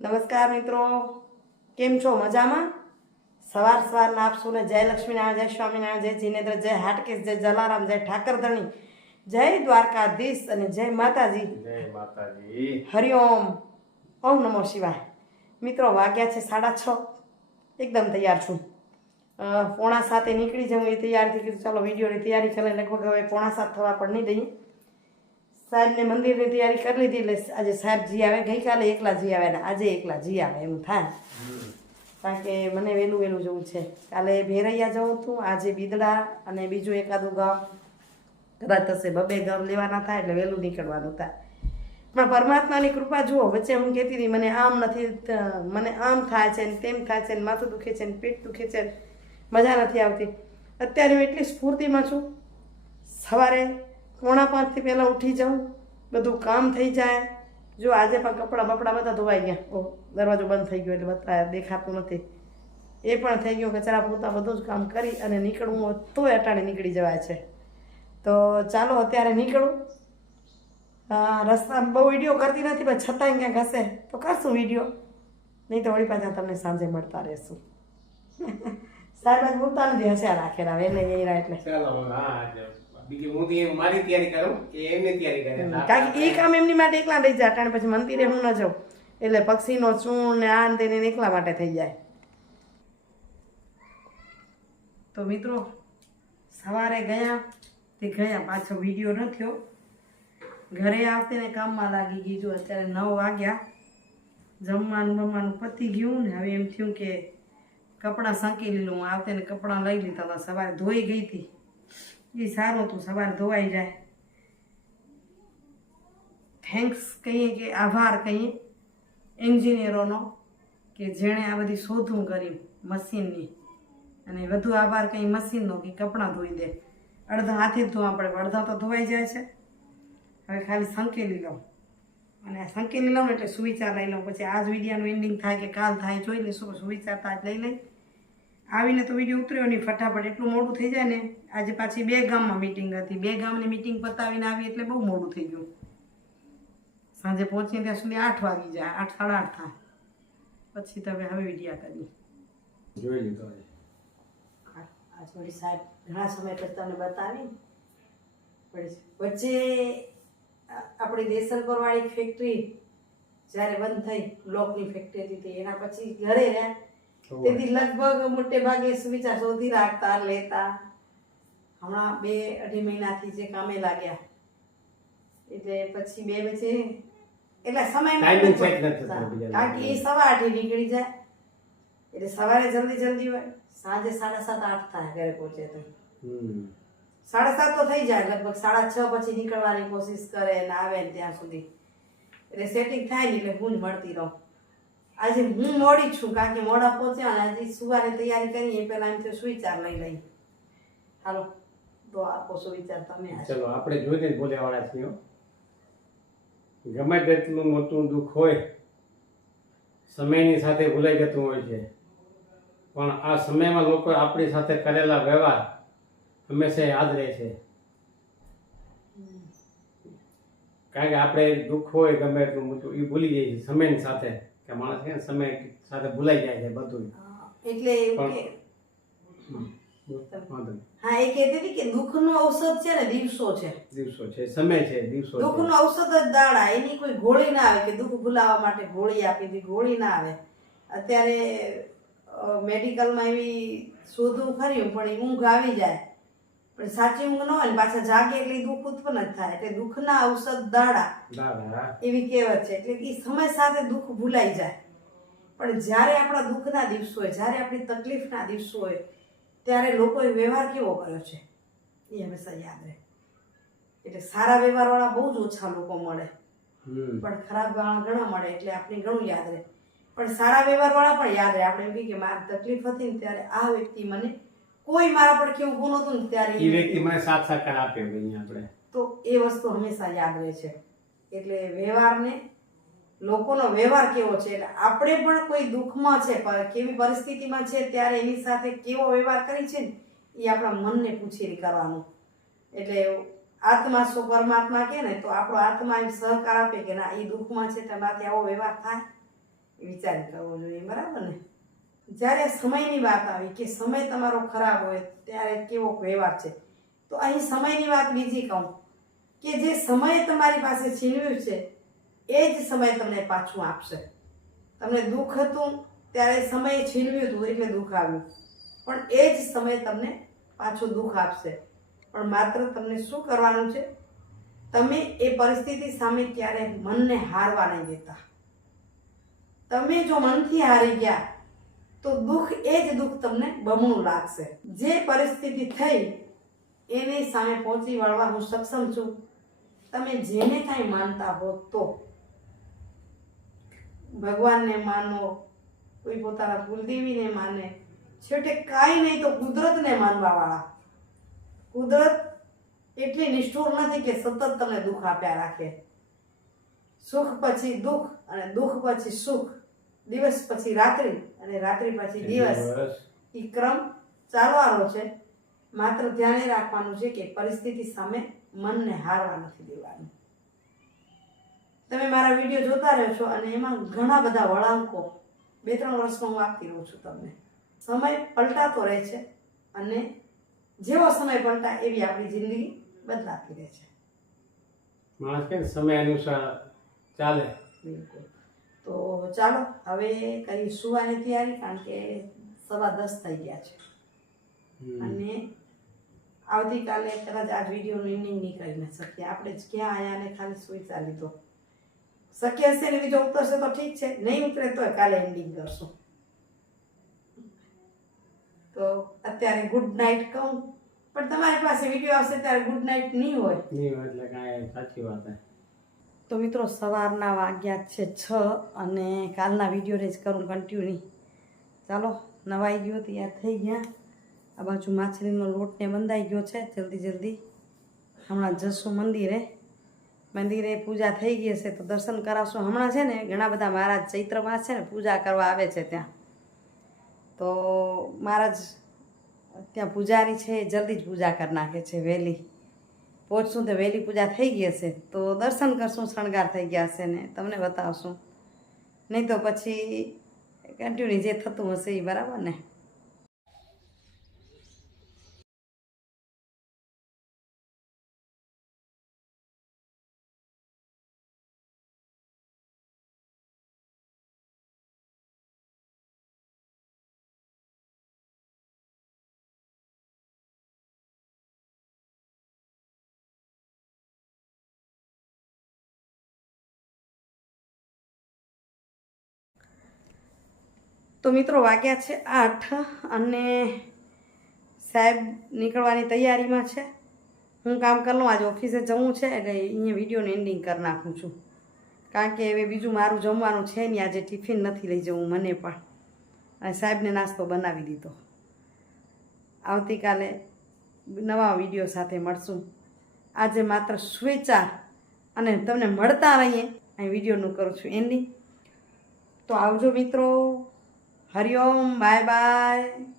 નમસ્કાર મિત્રો. કેમ છો? મજામાં? સવાર સવારના આપ ને જય લક્ષ્મીનારાયણ જય સ્વામિનારાયણ જય જિનેન્દ્ર જય હાટકેશ જય જલારામ જય ઠાકરધણી જય દ્વારકાધીશ અને જય માતાજી. જય માતાજી. હરિઓમ ઓમ. નમો શિવાય. મિત્રો વાગ્યા છે સાડા છ. એકદમ તૈયાર છું. પોણા સાતે નીકળી જવું એ તૈયારથી કીધું ચાલો વિડીયોની તૈયારી કરે લગભગ હવે પોણા સાત થવા પણ નહીં દઈએ. સાહેબને મંદિરની તૈયારી કરી લીધી એટલે આજે સાહેબ જી આવે. ગઈકાલે એકલા જી આવે ને આજે એકલા જી આવે એમ થાય. કારણ કે મને વહેલું વહેલું જવું છે. કાલે ભેરૈયા જવું હતું, આજે બીદડા અને બીજું એકાદું ગામ. કદાચ થશે બબે ગામ લેવાના થાય એટલે વહેલું નીકળવાનું થાય. પણ પરમાત્માની કૃપા જુઓ, વચ્ચે હું કહેતી હતી, મને આમ નથી, મને આમ થાય છે ને તેમ થાય છે ને માથું દુખે છે ને પીઠ દુખે છે ને મજા નથી આવતી. અત્યારે હું એટલી સ્ફૂર્તિમાં છું. સવારે પોણા પાંચથી પહેલાં ઉઠી જાઉં, બધું કામ થઈ જાય. જો આજે પણ કપડાં બપડા બધા ધોવાઈ ગયા. ઓ દરવાજો બંધ થઈ ગયો એટલે બધા દેખાતું નથી. એ પણ થઈ ગયું કચરા પોતા બધું જ કામ કરી અને નીકળવું તો અટાણે નીકળી જવાય છે. તો ચાલો અત્યારે નીકળું. રસ્તા બહુ વીડિયો કરતી નથી, પણ છતાંય ક્યાંક હશે તો કરશું વીડિયો. નહીં તો વળી પાછા તમને સાંજે મળતા રહેશું. સાહેબ નથી હસ્યા રાખેલા એને એ એટલે. બીજી હું તો મારી તૈયારી કરું કે એમની તૈયારી કરે. કારણ કે એ કામ એમની માટે એકલા થઈ જાય, કારણ પછી મંદિરે હું ન જાઉં. એટલે પક્ષીનો ચૂણ ને આ તેને એકલા માટે થઈ જાય. તો મિત્રો, સવારે ગયા, તે ગયા, પાછો વીડિયો ન થયો. ઘરે આવતીને કામમાં લાગી ગઈ જો અત્યારે નવ વાગ્યા. જમવાનું બમવાનું પતી ગયું ને હવે એમ થયું કે કપડાં સંકેલી લઉં. હું આવતીને કપડાં લઈ લીધા હતા, સવારે ધોઈ ગઈ હતી. એ સારું હતું, સવાર ધોવાઈ જાય. થેન્ક્સ કહીએ કે આભાર કહીએ એન્જિનિયરોનો કે જેણે આ બધી શોધું કરી મશીનની. અને વધુ આભાર કંઈ મશીનનો કે કપડાં ધોઈ દે. અડધા હાથે ધોવા પડે અડધા તો ધોવાઈ જાય છે. હવે ખાલી સંકેલી લઉં. અને સંકેલી લઉં એટલે સુવિચાર લઈ લઉં. પછી આજ વિડીયાનું એન્ડિંગ થાય કે કાલ થાય, જોઈ લઈશું. સુવિચાર તો લઈ લઈ. આવીને તો વીડિયો ઉતર્યો નહીં ફટાફટ એટલું મોડું થઈ જાય ને આજે પાછી બે ગામમાં મિટિંગ હતી. બે ગામની મિટિંગ પતાવીને આવી એટલે બહુ મોડું થઈ ગયું. સાંજે પહોંચીને ત્યાં સુધી આઠ વાગી જાય આઠ સાડા આઠ થાય. પછી તમે હવે વિડીયા કરી જોઈ લીધો આજ વળી સાહેબ ઘણા સમય પછી તમને બતાવી. વચ્ચે આપણી દેસલપરવાળી ફેક્ટરી જ્યારે બંધ થઈ બ્લોકની ફેક્ટરી હતી એના પછી ઘરે રહ્યા. તેથી લગભગ મોટે ભાગે સુવિચાર શોધી રાખતા લેતા. હમણાં બે અઢી મહિનાથી જે કામે લાગ્યા. એટલે પછી બે વચ્ચે એટલે સમય કારણ કે એ સવા આઠે નીકળી જાય. એટલે સવારે જલ્દી જલ્દી હોય. સાંજે સાડા સાત આઠ થાય ઘરે પહોંચે તો. સાડા સાત તો થઈ જાય લગભગ સાડા છ પછી નીકળવાની કોશિશ કરે ને આવે ને ત્યાં સુધી. એટલે સેટિંગ થાય ને એટલે હું જ મળતી રહું. આજે હું મોડી છું કારણ કે મોડા પહોંચ્યા અને આજે સુવાની તૈયારી કરી એ પહેલાં એમ થયું સુવિચાર લઈ લઈ હાલો તો આપો સુવિચાર તમે. ચલો આપણે જોઈને જ બોલ્યા છીએ ગમે તેટલું મોટું દુઃખ હોય સમયની સાથે ભૂલાઈ જતું હોય છે. પણ આ સમયમાં લોકો આપણી સાથે કરેલા વ્યવહાર હંમેશા યાદ રહે છે. કારણ કે આપણે દુઃખ હોય ગમે એટલું મોટું એ ભૂલી જાય છે સમયની સાથે. કે માણસ છે ને સમય સાથે ભૂલાઈ જાય છે બધું એટલે એવું કે. હા એ કહેતી હતી કે દુઃખનો ઔષધ છે ને દિવસો છે. દિવસો છે સમય છે દિવસો દુઃખનો ઔષધ જ દાડા એની કોઈ ગોળી ના આવે કે દુઃખ ભૂલાવા માટે ગોળી આપી હતી ગોળી ના આવે. અત્યારે મેડિકલમાં એવી શોધવું ખરી પણ એ ઊંઘ આવી જાય. પણ સાચી ઊંઘ ન હોય ને પાછા જાગે એટલે દુઃખ ઉત્પન્ન જ થાય. એટલે દુઃખના ઔષધ દાડા એવી કહેવત છે. એટલે એ સમય સાથે દુઃખ ભૂલાઈ જાય. પણ જ્યારે આપણા દુઃખના દિવસો હોય જ્યારે આપણી તકલીફના દિવસો હોય ત્યારે લોકોએ વ્યવહાર કેવો કર્યો છે? એ હંમેશા યાદ રહે. એટલે સારા વ્યવહારવાળા બહુ જ ઓછા લોકો મળે. પણ ખરાબ વાળા ઘણા મળે એટલે આપણે ઘણું યાદ રહે. પણ સારા વ્યવહારવાળા પણ યાદ રહે. આપણે એમ કે મારી તકલીફ હતી ને ત્યારે આ વ્યક્તિ મને કોઈ મારા પર કેવું ગુનો ને ત્યારે એ વ્યક્તિ મને સાથ સહકાર આપે અહીંયા આપણે. તો એ વસ્તુ હંમેશા યાદ રહે છે. એટલે વ્યવહારને લોકોનો વ્યવહાર કેવો છે? એટલે આપણે પણ કોઈ દુઃખમાં છે પણ કેવી પરિસ્થિતિમાં છે ત્યારે એની સાથે કેવો વ્યવહાર કરી છે ને એ આપણા મનને પૂછીને કરવાનું. એટલે આત્મા શું પરમાત્મા કે ને તો આપણો આત્મા એમ સહકાર આપે કે ના એ દુઃખમાં છે તમારાથી આવો વ્યવહાર થાય. વિચારી કરવો જોઈએ બરાબર ને? જ્યારે સમયની વાત આવી કે સમય તમારો ખરાબ હોય, ત્યારે કેવો વ્યવહાર છે? તો અહીં સમયની વાત બીજી કહું કે જે સમય તમારી પાસે છીનવ્યું છે, એ જ સમય તમને પાછું આપશે. તમને દુઃખ હતું, ત્યારે સમય છીનવ્યું હતું, એટલે દુઃખ આવ્યું. પણ એ જ સમય તમને પાછું દુઃખ આપશે. પણ માત્ર તમને શું કરવાનું છે? તમે એ પરિસ્થિતિ સામે ક્યારે મનને હારવા નહીં દેતા. તમે જો મનથી હારી ગયા તો દુઃખ એ જ દુઃખ તમને બમણું લાગશે. જે પરિસ્થિતિ થઈ, એની સામે પહોંચી વળવા હું સક્ષમ છું. તમે જેને કાંઈ માનતા હો તો. ભગવાનને માનો, કોઈ પોતાના કુલદેવીને માને, છેવટે કાંઈ નહીં તો કુદરતને માનવાવાળા કુદરત એટલી નિષ્ઠુર નથી કે સતત તમને દુઃખ આપ્યા રાખે. સુખ પછી દુઃખ અને દુઃખ પછી સુખ. દિવસ પછી રાત્રિ અને રાત્રિ પછી દિવસ એ ક્રમ ચાલવાનો છે. માત્ર ધ્યાને રાખવાનું છે કે પરિસ્થિતિ સામે મનને હારવા નથી દેવાનું. તમે મારા વીડિયો જોતા રહો છો અને એમાં ઘણા બધા વળાંકો બે ત્રણ વર્ષમાં હું આપતી રહું છું તમને. સમય પલટાતો રહે છે અને જેવો સમય પલટા એવી આપણી જિંદગી બદલાતી રહે છે. માણસ કે સમય અનુસાર ચાલે? બિલકુલ. તો ચાલો હવે કરી સુવાની તૈયારી કારણ કે સવા દસ થઈ ગયા છે. અને આવતીકાલે કદાચ આ વિડીયોનું ઇનિંગ નીકળી ન શકીએ. આપણે જ ક્યાં આયા ને ખાલી સુઈ ચાલી તો. શક્ય હશે ને બીજો ઉતરશે તો ઠીક છે. નહીં ઉતરે તો કાલે એન્ડિંગ કરશું. તો અત્યારે ગુડ નાઇટ કહું. પણ તમારી પાસે વીડિયો આવશે ત્યારે ગુડ નાઇટ નહીં હોય. નહીં હોય એટલે કાંઈ સાચી વાત છે તો મિત્રો, સવારના વાગ્યા છે છ અને કાલના વીડિયો રેજ કરું કન્ટિન્યુ ચાલો, નવાઈ ગયો તૈયાર થઈ ગયા. આ બાજુ માછલીનો લોટને બંધાઈ ગયો છે. જલ્દી જલ્દી. હમણાં જશું મંદિરે. મંદિરે પૂજા થઈ ગઈ હશે તો દર્શન કરાવશું. હમણાં છે ને ઘણા બધા મહારાજ ચૈત્રમાં છે ને પૂજા કરવા આવે છે ત્યાં. તો મહારાજ ત્યાં પૂજારી છે, જલ્દી જ પૂજા કરી નાખે છે, વહેલી. પહોંચશું તો વહેલી પૂજા થઈ ગઈ હશે, તો દર્શન કરશું, શણગાર થઈ ગયા હશે ને, તમને બતાવશું. નહીં તો પછી કન્ટિન્યુ જે થતું હશે એ બરાબર ને? તો મિત્રો વાગ્યા છે આઠ અને સાહેબ નીકળવાની તૈયારીમાં છે. હું કામ કરી લઉં, આજે ઓફિસે જવું છે એટલે અહીંયા વિડીયોને એન્ડિંગ કરી નાખું છું. કારણ કે હવે બીજું મારું જમવાનું છે નહીં, આજે ટિફિન નથી લઈ જવું મને પણ. અને સાહેબને નાસ્તો બનાવી દીધો. આવતીકાલે નવા વીડિયો સાથે મળશું. આજે માત્ર સુવિચાર અને તમને મળતા રહીએ. અહીં વિડીયોનું કરું છું એન્ડિંગ તો આવજો મિત્રો. Hari Om bye bye.